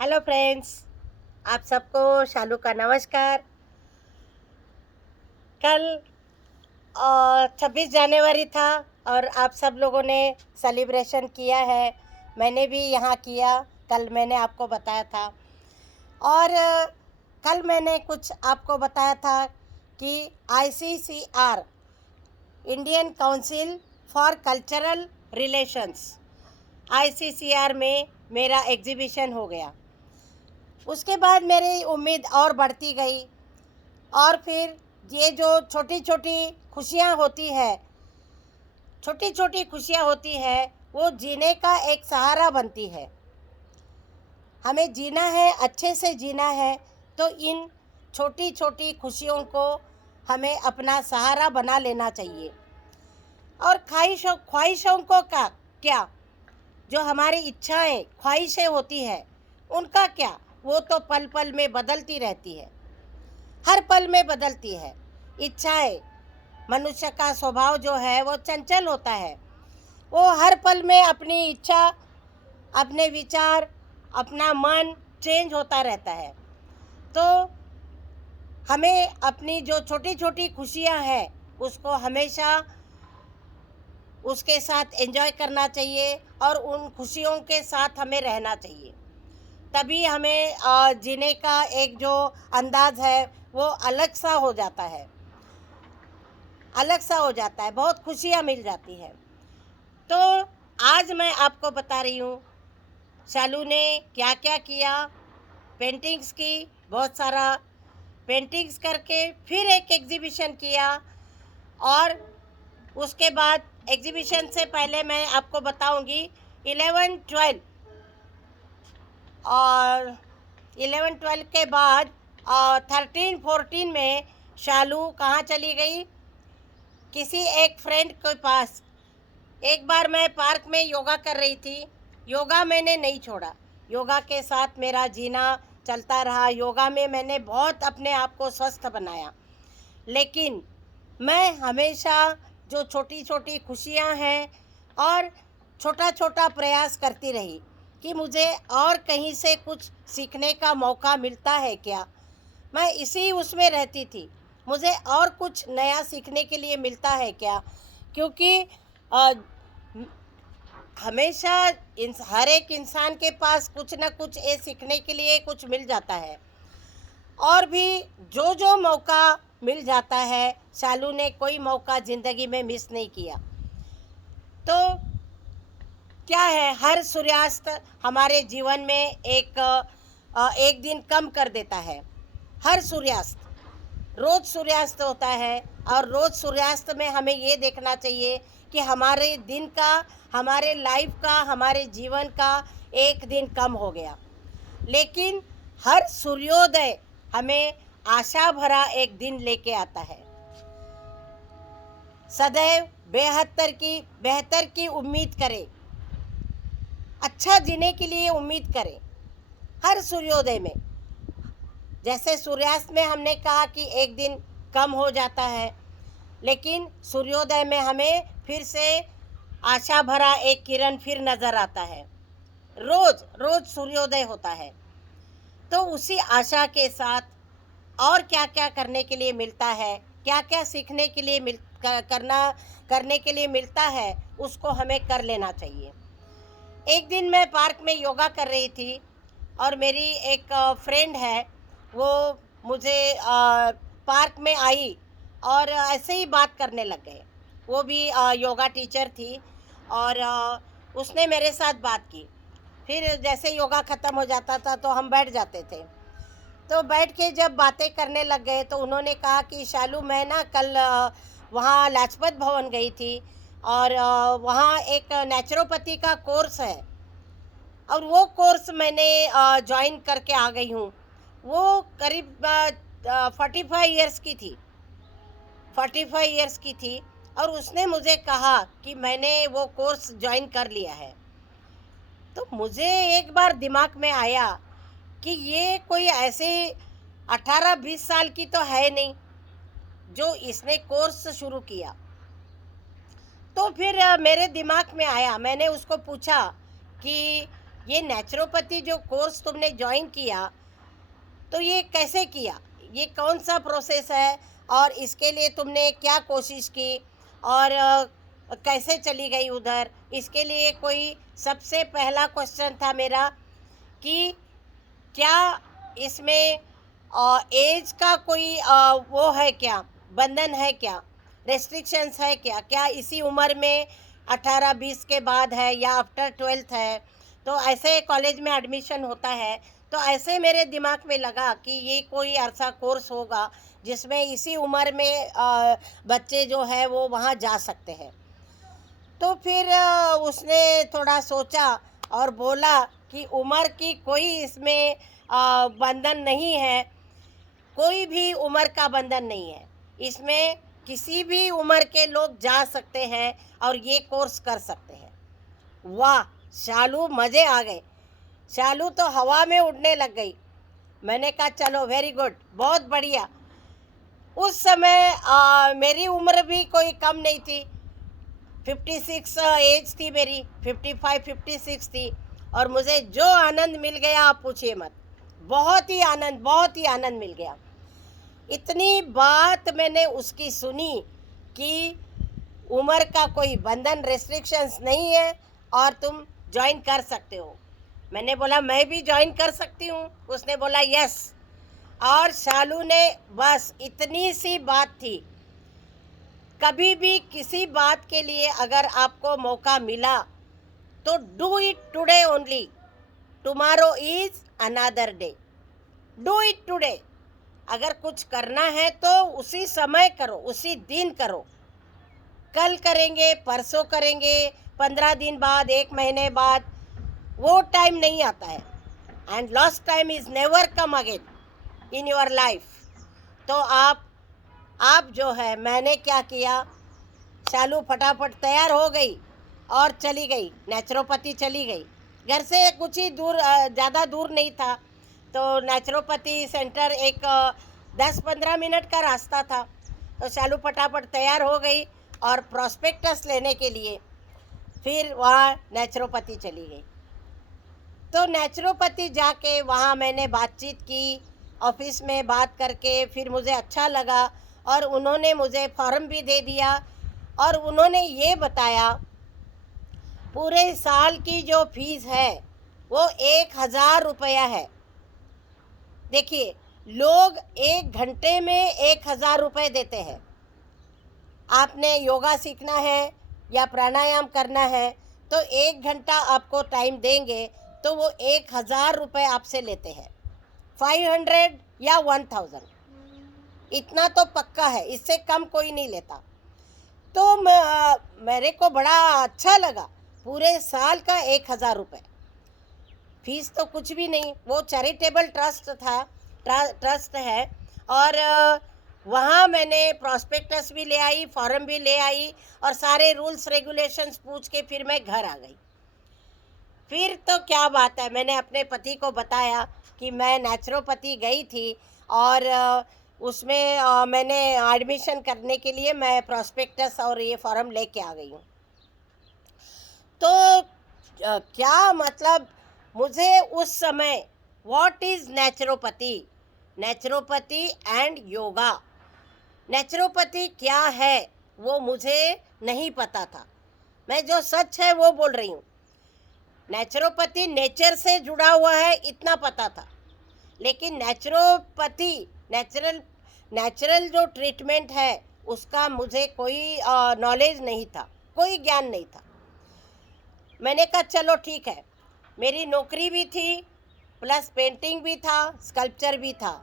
Hello friends, आप सबको शालू का नमस्कार। कल 26 जनवरी था और आप सब लोगों ने सेलिब्रेशन किया है। मैंने भी यहाँ किया, कल मैंने आपको बताया था। और कल मैंने कुछ आपको बताया था कि ICCR, Indian council for cultural relations, ICCR में मेरा एग्जीबिशन हो गया। उसके बाद मेरी उम्मीद और बढ़ती गई और फिर ये जो छोटी छोटी खुशियाँ होती है, छोटी छोटी खुशियाँ होती है, वो जीने का एक सहारा बनती है। हमें जीना है, अच्छे से जीना है, तो इन छोटी छोटी खुशियों को हमें अपना सहारा बना लेना चाहिए। और ख्वाहिशों को का क्या, जो हमारी इच्छाएं ख्वाहिशें होती है, उनका क्या, वो तो पल पल में बदलती रहती है, हर पल में बदलती है। इच्छाएं, मनुष्य का स्वभाव जो है वो चंचल होता है। वो हर पल में अपनी इच्छा, अपने विचार, अपना मन चेंज होता रहता है। तो हमें अपनी जो छोटी छोटी खुशियां हैं, उसको हमेशा उसके साथ एंजॉय करना चाहिए और उन खुशियों के साथ हमें रहना चाहिए। तभी हमें जीने का एक जो अंदाज है वो अलग सा हो जाता है, अलग सा हो जाता है, बहुत खुशियाँ मिल जाती हैं। तो आज मैं आपको बता रही हूँ शालू ने क्या क्या किया। पेंटिंग्स की, बहुत सारा पेंटिंग्स करके फिर एक एग्जीबिशन किया। और उसके बाद एग्जीबिशन से पहले मैं आपको बताऊंगी 11-12, और 11-12 के बाद 13-14 में शालू कहाँ चली गई, किसी एक फ्रेंड के पास। एक बार मैं पार्क में योगा कर रही थी। योगा मैंने नहीं छोड़ा, योगा के साथ मेरा जीना चलता रहा। योगा में मैंने बहुत अपने आप को स्वस्थ बनाया। लेकिन मैं हमेशा जो छोटी छोटी खुशियां हैं और छोटा छोटा प्रयास करती रही कि मुझे और कहीं से कुछ सीखने का मौका मिलता है क्या। मैं इसी उसमें रहती थी, मुझे और कुछ नया सीखने के लिए मिलता है क्या। क्योंकि अ, हमेशा हर एक इंसान के पास कुछ न कुछ ये सीखने के लिए कुछ मिल जाता है। और भी जो जो मौका मिल जाता है, शालू ने कोई मौका ज़िंदगी में मिस नहीं किया। तो क्या है, हर सूर्यास्त हमारे जीवन में एक दिन कम कर देता है। हर सूर्यास्त, रोज़ सूर्यास्त होता है और रोज़ सूर्यास्त में हमें ये देखना चाहिए कि हमारे दिन का, हमारे लाइफ का, हमारे जीवन का एक दिन कम हो गया। लेकिन हर सूर्योदय हमें आशा भरा एक दिन लेके आता है। सदैव बेहतर की उम्मीद करें, अच्छा जीने के लिए उम्मीद करें हर सूर्योदय में। जैसे सूर्यास्त में हमने कहा कि एक दिन कम हो जाता है, लेकिन सूर्योदय में हमें फिर से आशा भरा एक किरण फिर नज़र आता है। रोज रोज सूर्योदय होता है। तो उसी आशा के साथ और क्या क्या करने के लिए मिलता है, क्या क्या सीखने के लिए करने के लिए मिलता है, उसको हमें कर लेना चाहिए। एक दिन मैं पार्क में योगा कर रही थी और मेरी एक फ्रेंड है, वो मुझे पार्क में आई और ऐसे ही बात करने लग गए। वो भी योगा टीचर थी और उसने मेरे साथ बात की। फिर जैसे योगा ख़त्म हो जाता था तो हम बैठ जाते थे। तो बैठ के जब बातें करने लग गए तो उन्होंने कहा कि शालू, मैं ना कल वहाँ लाजपत भवन गई थी और वहाँ एक नेचुरोपैथी का कोर्स है और वो कोर्स मैंने ज्वाइन करके आ गई हूँ। वो करीब 45 ईयर्स की थी, 45 ईयर्स की थी। और उसने मुझे कहा कि मैंने वो कोर्स ज्वाइन कर लिया है। तो मुझे एक बार दिमाग में आया कि ये कोई ऐसे 18-20 साल की तो है नहीं जो इसने कोर्स शुरू किया। तो फिर मेरे दिमाग में आया, मैंने उसको पूछा कि ये नेचुरोपैथी जो कोर्स तुमने ज्वाइन किया, तो ये कैसे किया? ये कौन सा प्रोसेस है और इसके लिए तुमने क्या कोशिश की और कैसे चली गई उधर? इसके लिए कोई सबसे पहला क्वेश्चन था मेरा कि क्या इसमें एज का कोई वो है क्या, बंधन है क्या, रेस्ट्रिक्शंस है क्या? क्या इसी उम्र में 18-20 के बाद है या आफ्टर 12th है? तो ऐसे कॉलेज में एडमिशन होता है, तो ऐसे मेरे दिमाग में लगा कि ये कोई ऐसा कोर्स होगा जिसमें इसी उम्र में बच्चे जो है वो वहाँ जा सकते हैं। तो फिर उसने थोड़ा सोचा और बोला कि उम्र की कोई इसमें बंधन नहीं है, कोई भी उम्र का बंधन नहीं है। इसमें किसी भी उम्र के लोग जा सकते हैं और ये कोर्स कर सकते हैं। वाह! शालू मज़े आ गए। शालू तो हवा में उड़ने लग गई। मैंने कहा चलो वेरी गुड, बहुत बढ़िया। उस समय मेरी उम्र भी कोई कम नहीं थी, 56 एज थी मेरी, 55-56 थी और मुझे जो आनंद मिल गया आप पूछिए मत। बहुत ही आनंद मिल गया। इतनी बात मैंने उसकी सुनी कि उम्र का कोई बंधन, रेस्ट्रिक्शंस नहीं है और तुम ज्वाइन कर सकते हो। मैंने बोला मैं भी ज्वाइन कर सकती हूँ। उसने बोला यस। और शालू ने बस इतनी सी बात थी, कभी भी किसी बात के लिए अगर आपको मौका मिला तो do it today only, tomorrow is another day. Do it today. अगर कुछ करना है तो उसी समय करो, उसी दिन करो। कल करेंगे, परसों करेंगे, 15 दिन बाद, 1 महीने बाद, वो टाइम नहीं आता है। And lost time is never come again in your life. तो आप जो है, मैंने क्या किया, शालू फटाफट तैयार हो गई और चली गई, नेचुरोपैथी चली गई। घर से कुछ ही दूर, ज़्यादा दूर नहीं था, तो नेचुरोपैथी सेंटर एक 10-15 मिनट का रास्ता था। तो शालू फटाफट तैयार हो गई और प्रॉस्पेक्टस लेने के लिए फिर वहाँ नेचुरोपैथी चली गई। तो नेचुरोपैथी जाके वहाँ मैंने बातचीत की, ऑफिस में बात करके फिर मुझे अच्छा लगा और उन्होंने मुझे फॉर्म भी दे दिया और उन्होंने ये बताया पूरे साल की जो फीस है वो 1000 रुपया है। देखिए, लोग 1 घंटे में 1000 रुपये देते हैं। आपने योगा सीखना है या प्राणायाम करना है तो 1 घंटा आपको टाइम देंगे तो वो 1000 रुपये आपसे लेते हैं। 500 या 1000, इतना तो पक्का है, इससे कम कोई नहीं लेता। तो मेरे को बड़ा अच्छा लगा। पूरे साल का 1000 रुपये, फीस तो कुछ भी नहीं। वो चैरिटेबल ट्रस्ट था, ट्रस्ट है। और वहाँ मैंने प्रॉस्पेक्टस भी ले आई, फॉर्म भी ले आई और सारे रूल्स रेगुलेशंस पूछ के फिर मैं घर आ गई। फिर तो क्या बात है, मैंने अपने पति को बताया कि मैं नेचुरोपैथी गई थी और उसमें मैंने एडमिशन करने के लिए मैं प्रॉस्पेक्टस और ये फॉर्म लेके आ गई हूँ। तो क्या मतलब, मुझे उस समय what is naturopathy, naturopathy and yoga, naturopathy क्या है वो मुझे नहीं पता था। मैं जो सच है वो बोल रही हूँ। नेचुरोपैथी नेचर से जुड़ा हुआ है इतना पता था, लेकिन नेचुरोपैथी नेचुरल जो ट्रीटमेंट है उसका मुझे कोई नॉलेज नहीं था, कोई ज्ञान नहीं था। मैंने कहा चलो ठीक है। मेरी नौकरी भी थी, प्लस पेंटिंग भी था, स्कल्पचर भी था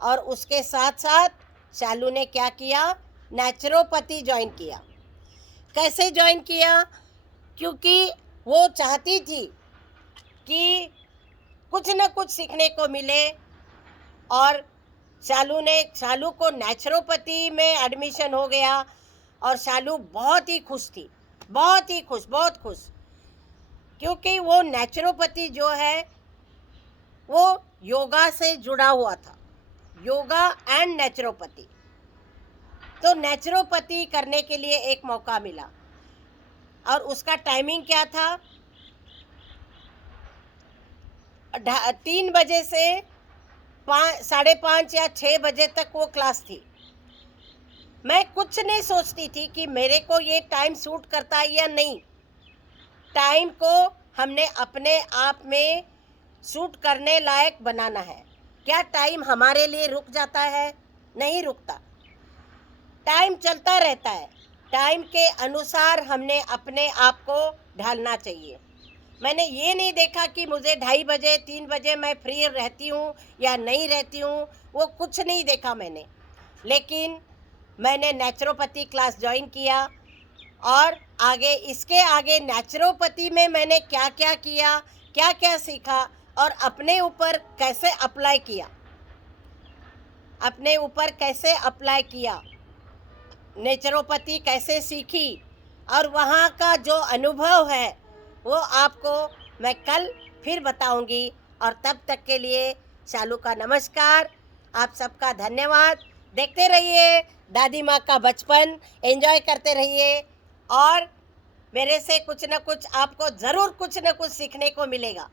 और उसके साथ साथ शालू ने क्या किया, नेचुरोपैथी ज्वाइन किया। कैसे ज्वाइन किया? क्योंकि वो चाहती थी कि कुछ न कुछ सीखने को मिले और शालू को नेचुरोपैथी में एडमिशन हो गया और शालू बहुत ही खुश थी, बहुत खुश, क्योंकि वो नेचुरोपैथी जो है वो योगा से जुड़ा हुआ था, योगा एंड नेचुरोपैथी। तो नेचुरोपैथी करने के लिए एक मौका मिला और उसका टाइमिंग क्या था, 3 बजे से 5:30 या 6 बजे तक वो क्लास थी। मैं कुछ नहीं सोचती थी कि मेरे को ये टाइम सूट करता है या नहीं। टाइम को हमने अपने आप में सूट करने लायक बनाना है। क्या टाइम हमारे लिए रुक जाता है? नहीं रुकता। टाइम चलता रहता है। टाइम के अनुसार हमने अपने आप को ढालना चाहिए। मैंने ये नहीं देखा कि मुझे 2:30 बजे 3 बजे मैं फ्री रहती हूँ या नहीं रहती हूँ, वो कुछ नहीं देखा मैंने। लेकिन मैंने नेचुरोपैथी क्लास ज्वाइन किया और इसके आगे नेचुरोपैथी में मैंने क्या क्या किया, क्या क्या सीखा और अपने ऊपर कैसे अप्लाई किया, नेचुरोपैथी कैसे सीखी और वहाँ का जो अनुभव है वो आपको मैं कल फिर बताऊंगी। और तब तक के लिए शालू का नमस्कार, आप सबका धन्यवाद। देखते रहिए दादी माँ का बचपन, एंजॉय करते रहिए और मेरे से कुछ न कुछ आपको ज़रूर कुछ न कुछ सीखने को मिलेगा।